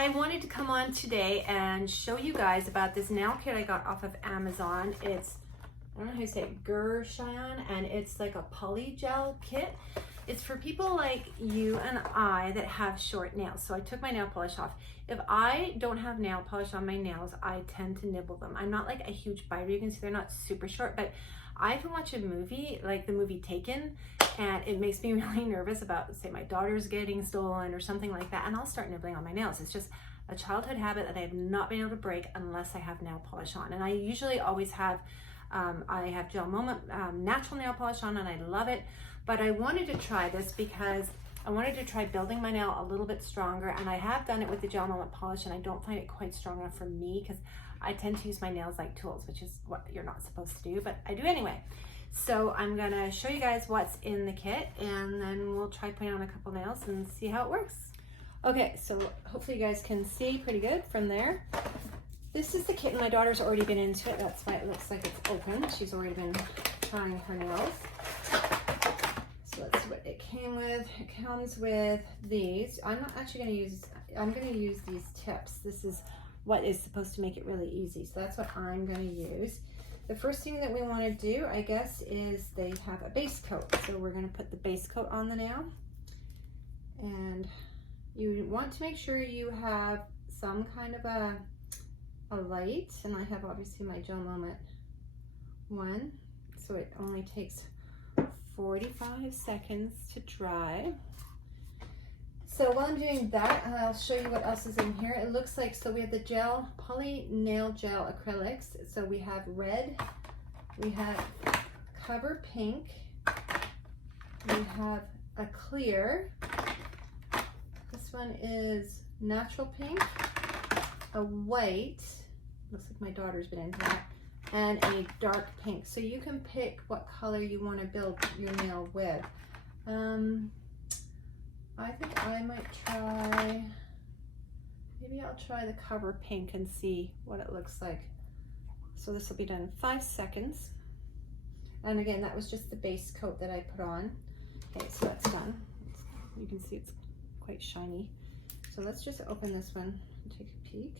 I wanted to come on today and show you guys about this nail kit I got off of Amazon. It's, I don't know how you say it, Gershon, and it's like a polygel kit. It's for people like you and I that have short nails. So I took my nail polish off. If I don't have nail polish on my nails, I tend to nibble them. I'm not like a huge biter. You can see they're not super short, but I can watch a movie, like the movie Taken, and it makes me really nervous about, say, my daughter's getting stolen or something like that, and I'll start nibbling on my nails. It's just a childhood habit that I have not been able to break unless I have nail polish on. And I usually always have, I have Gel Moment natural nail polish on, and I love it. But I wanted to try this because I wanted to try building my nail a little bit stronger, and I have done it with the Gel Moment polish, and I don't find it quite strong enough for me because I tend to use my nails like tools, which is what you're not supposed to do, but I do anyway. So I'm gonna show you guys what's in the kit, and then we'll try putting on a couple nails and see how it works. Okay, so hopefully you guys can see pretty good from there. This is the kit, and my daughter's already been into it. That's why it looks like it's open. She's already been trying her nails. So that's what it came with. It comes with these. I'm not actually gonna use, I'm gonna use these tips. This is what is supposed to make it really easy. So that's what I'm gonna use. The first thing that we wanna do, I guess, is they have a base coat. So we're gonna put the base coat on the nail. And you want to make sure you have some kind of a light. And I have obviously my Gel Moment one. So it only takes 45 seconds to dry. So while I'm doing that, I'll show you what else is in here. It looks like, so we have the gel, poly nail gel acrylics. So we have red, we have cover pink, we have a clear. This one is natural pink, a white, looks like my daughter's been into that, and a dark pink. So you can pick what color you want to build your nail with. I think I might try, maybe I'll try the cover pink and see what it looks like. So this will be done in 5 seconds. And again, that was just the base coat that I put on. Okay, so that's done. You can see it's quite shiny. So let's just open this one and take a peek.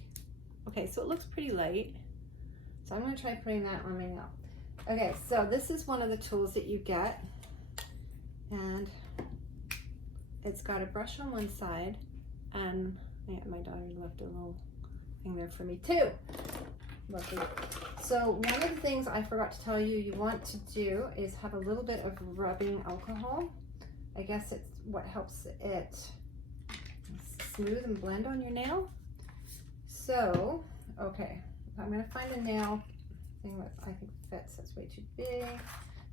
Okay, so it looks pretty light. So I'm gonna try putting that on my nail. Okay, so this is one of the tools that you get. And it's got a brush on one side, and yeah, my daughter left a little thing there for me too. Lovely. So one of the things I forgot to tell you, you want to do is have a little bit of rubbing alcohol. I guess it's what helps it smooth and blend on your nail. So, okay, I'm gonna find a nail thing that I think fits. That's way too big.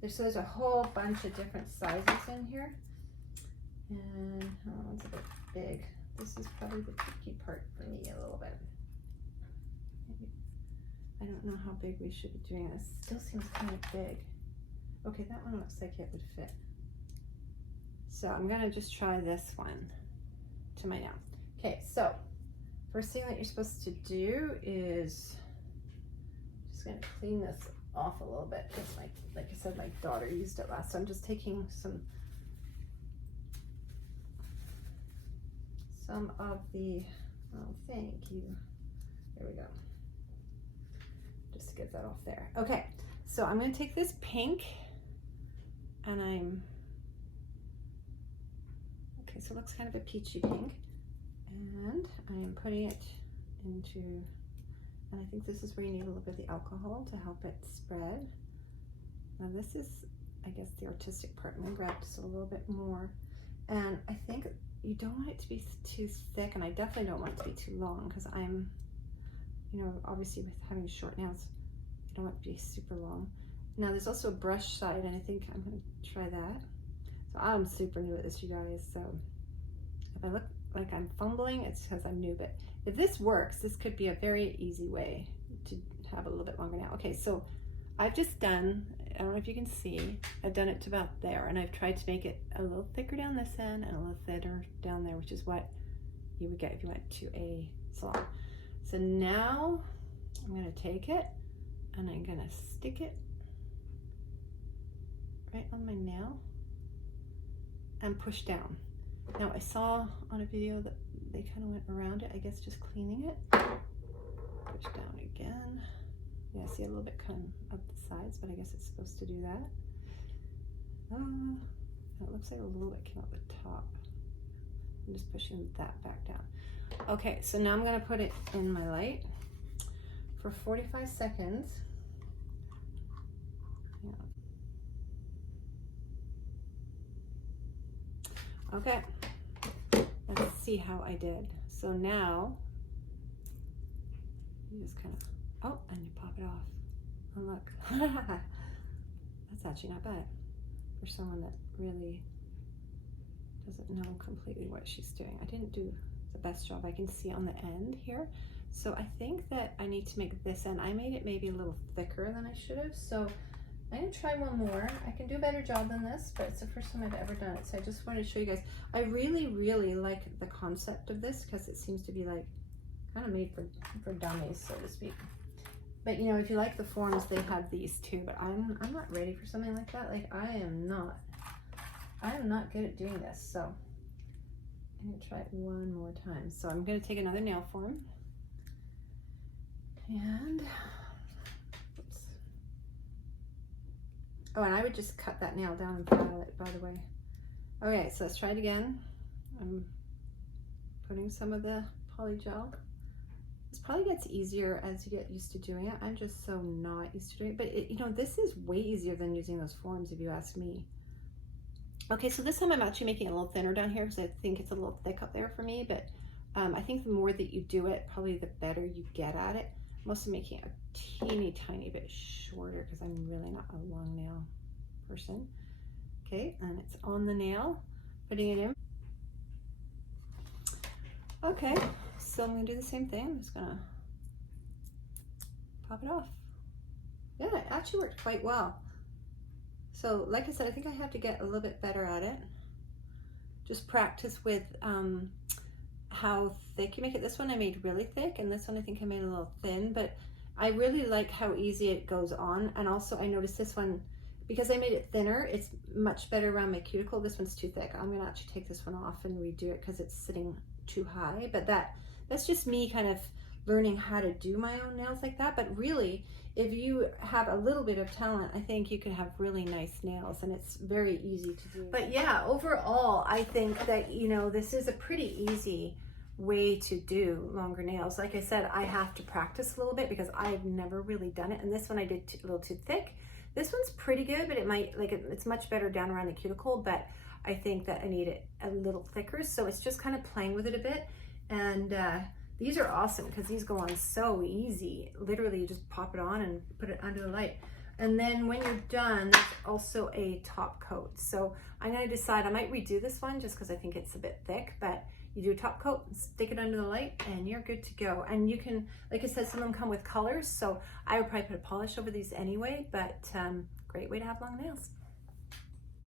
There's a whole bunch of different sizes in here. And oh, it's a bit big. This is probably the tricky part for me a little bit. I don't know how big we should be doing this. Still seems kind of big. Okay, that one looks like it would fit. So I'm gonna just try this one to my nail. Okay, so first thing that you're supposed to do is just gonna clean this off a little bit because, like I said, my daughter used it last. So I'm just taking some of the, oh, thank you. There we go. Just to get that off there. Okay, so I'm gonna take this pink and okay, so it looks kind of a peachy pink. And I am putting it into, and I think this is where you need a little bit of the alcohol to help it spread. Now this is, I guess, the artistic part. I'm gonna grab just a little bit more. And I think you don't want it to be too thick, and I definitely don't want it to be too long because I'm, you know, obviously with having short nails, I don't want it to be super long. Now there's also a brush side, and I think I'm gonna try that. So I'm super new at this, you guys, so if I look like I'm fumbling, it's because I'm new, but if this works, this could be a very easy way to have a little bit longer nail. Okay, so I've just done, I don't know if you can see, I've done it to about there, and I've tried to make it a little thicker down this end and a little thinner down there, which is what you would get if you went to a salon. So now I'm gonna take it and I'm gonna stick it right on my nail and push down. Now I saw on a video that they kind of went around it, I guess, just cleaning it. Push down again. Yeah, see a little bit come up the sides, but I guess it's supposed to do that. It looks like a little bit came up the top. I'm just pushing that back down. Okay, so now I'm gonna put it in my light for 45 seconds. Yeah. Okay, let's see how I did. So now, you just kind of, oh, and you pop it off. Oh, look. That's actually not bad for someone that really doesn't know completely what she's doing. I didn't do the best job I can see on the end here. So I think that I need to make this end. I made it maybe a little thicker than I should have. So I'm gonna try one more. I can do a better job than this, but it's the first time I've ever done it. So I just wanted to show you guys. I really, really like the concept of this because it seems to be like kind of made for dummies, so to speak. But you know, if you like the forms, they have these too, but I'm not ready for something like that. Like I am not good at doing this. So I'm gonna try it one more time. So I'm gonna take another nail form and oops. Oh, and I would just cut that nail down and file it, by the way. Okay, so let's try it again. I'm putting some of the Polygel. This probably gets easier as you get used to doing it. I'm just so not used to doing it, but you know, this is way easier than using those forms if you ask me. Okay, so this time I'm actually making it a little thinner down here because I think it's a little thick up there for me, but I think the more that you do it, probably the better you get at it. I'm also making it a teeny tiny bit shorter because I'm really not a long nail person. Okay, and it's on the nail, putting it in. Okay, so I'm gonna do the same thing. I'm just gonna pop it off. Yeah, it actually worked quite well. So like I said, I think I have to get a little bit better at it. Just practice with how thick you make it. This one I made really thick, and this one I think I made a little thin, but I really like how easy it goes on. And also I noticed this one, because I made it thinner, it's much better around my cuticle. This one's too thick. I'm gonna actually take this one off and redo it because it's sitting too high, but that's just me kind of learning how to do my own nails like that. But really, if you have a little bit of talent, I think you can have really nice nails, and it's very easy to do. But yeah, overall, I think that, you know, this is a pretty easy way to do longer nails. Like I said, I have to practice a little bit because I've never really done it, and this one I did a little too thick. This one's pretty good, but it might, like, it's much better down around the cuticle, but I think that I need it a little thicker, so it's just kind of playing with it a bit. And these are awesome because these go on so easy. Literally, you just pop it on and put it under the light. And then when you're done, there's also a top coat. So I'm gonna decide, I might redo this one just because I think it's a bit thick, but you do a top coat, stick it under the light, and you're good to go. And you can, like I said, some of them come with colors, so I would probably put a polish over these anyway, but great way to have long nails.